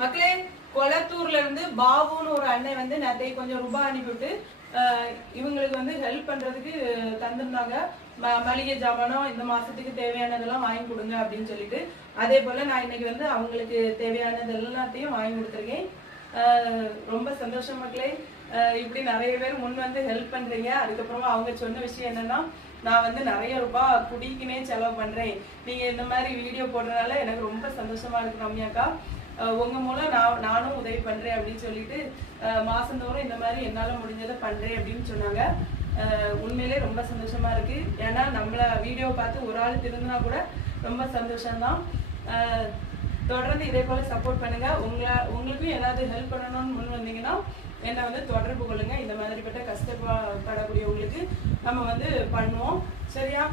மக்களே, கொளத்தூர்ல இருந்து பாபுன்னு ஒரு அண்ணன் வந்து நேற்று கொஞ்சம் ரூபாய் அனுப்பிவிட்டு இவங்களுக்கு வந்து ஹெல்ப் பண்றதுக்கு தந்திருந்தாங்க. மளிகை ஜாமானம் இந்த மாசத்துக்கு தேவையானதெல்லாம் வாங்கி கொடுங்க அப்படின்னு சொல்லிட்டு, அதே போல நான் இன்னைக்கு வந்து அவங்களுக்கு தேவையானது எல்லாத்தையும் வாங்கி கொடுத்துருக்கேன். ரொம்ப சந்தோஷம் மக்களே. இப்படி நிறைய பேர் முன் வந்து ஹெல்ப் பண்றீங்க. அதுக்கப்புறமா அவங்க சொன்ன விஷயம் என்னன்னா, நான் வந்து நிறைய ரூபாய் குடிக்குனே செலவு பண்றேன், நீங்க இந்த மாதிரி வீடியோ போடுறதுனால எனக்கு ரொம்ப சந்தோஷமா இருக்கு ரம்யாக்கா, உங்க மூலம் நானும் உதவி பண்றேன் அப்படின்னு சொல்லிட்டு மாசந்தோறும் இந்த மாதிரி என்னால முடிஞ்சதை பண்றேன் அப்படின்னு சொன்னாங்க. உண்மையிலே ரொம்ப சந்தோஷமா இருக்கு. ஏன்னா நம்மள வீடியோ பார்த்து ஒரு ஆள் திருந்தினா கூட ரொம்ப சந்தோஷம்தான். தொடர்ந்து இதே போல சப்போர்ட் பண்ணுங்க. உங்களுக்கும் ஏதாவது ஹெல்ப் பண்ணணும்னு முன் வந்தீங்கன்னா என்னை வந்து தொடர்பு கொள்ளுங்க. இந்த மாதிரிப்பட்ட கஷ்டப்படக்கூடியவங்களுக்கு நம்ம வந்து பண்ணுவோம். சரியா?